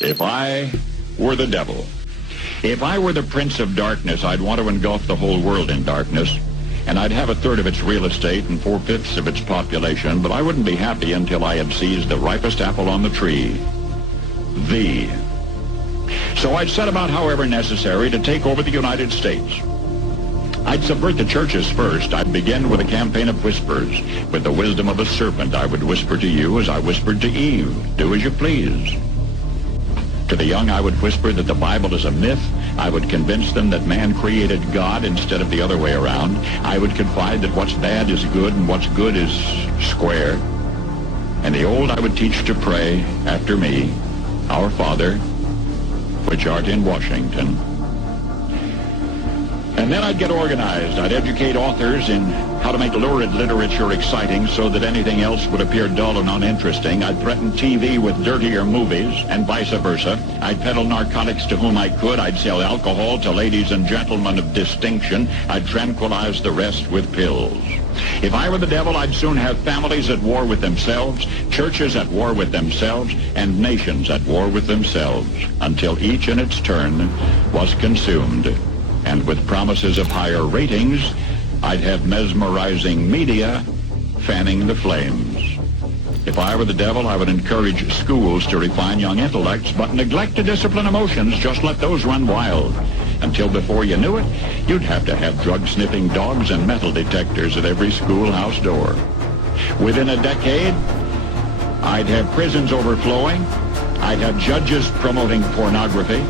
If I were the devil, if I were the prince of darkness, I'd want to engulf the whole world in darkness, and I'd have a third of its real estate and 4/5 of its population, but I wouldn't be happy until I had seized the ripest apple on the tree, thee. So I'd set about, however necessary, to take over the United States. I'd subvert the churches first. I'd begin with a campaign of whispers. With the wisdom of a serpent, I would whisper to you as I whispered to Eve, do as you please. To the young, I would whisper that the Bible is a myth. I would convince them that man created God instead of the other way around. I would confide that what's bad is good and what's good is square. And the old I would teach to pray after me, Our Father, which art in Washington. And then I'd get organized. I'd educate authors in how to make lurid literature exciting so that anything else would appear dull and uninteresting. I'd threaten TV with dirtier movies and vice versa. I'd peddle narcotics to whom I could. I'd sell alcohol to ladies and gentlemen of distinction. I'd tranquilize the rest with pills. If I were the devil, I'd soon have families at war with themselves, churches at war with themselves, and nations at war with themselves, until each in its turn was consumed. And with promises of higher ratings, I'd have mesmerizing media fanning the flames. If I were the devil, I would encourage schools to refine young intellects, but neglect to discipline emotions. Just let those run wild. Until before you knew it, you'd have to have drug-sniffing dogs and metal detectors at every schoolhouse door. Within a decade, I'd have prisons overflowing. I'd have judges promoting pornography.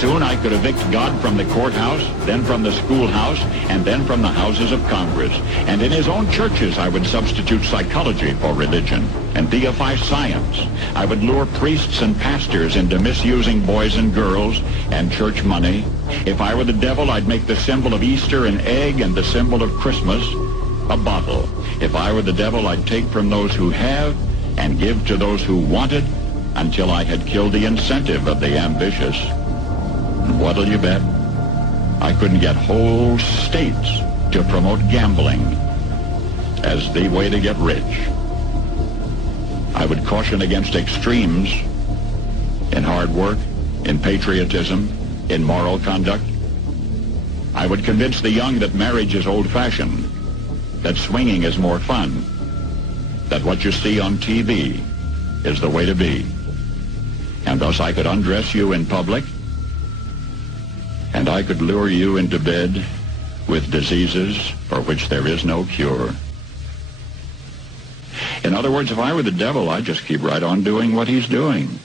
Soon I could evict God from the courthouse, then from the schoolhouse, and then from the houses of Congress. And in his own churches, I would substitute psychology for religion and deify science. I would lure priests and pastors into misusing boys and girls and church money. If I were the devil, I'd make the symbol of Easter an egg and the symbol of Christmas a bottle. If I were the devil, I'd take from those who have and give to those who want it until I had killed the incentive of the ambitious. And what'll you bet? I couldn't get whole states to promote gambling as the way to get rich. I would caution against extremes in hard work, in patriotism, in moral conduct. I would convince the young that marriage is old-fashioned, that swinging is more fun, that what you see on TV is the way to be. And thus I could undress you in public, and I could lure you into bed with diseases for which there is no cure. In other words, if I were the devil, I'd just keep right on doing what he's doing.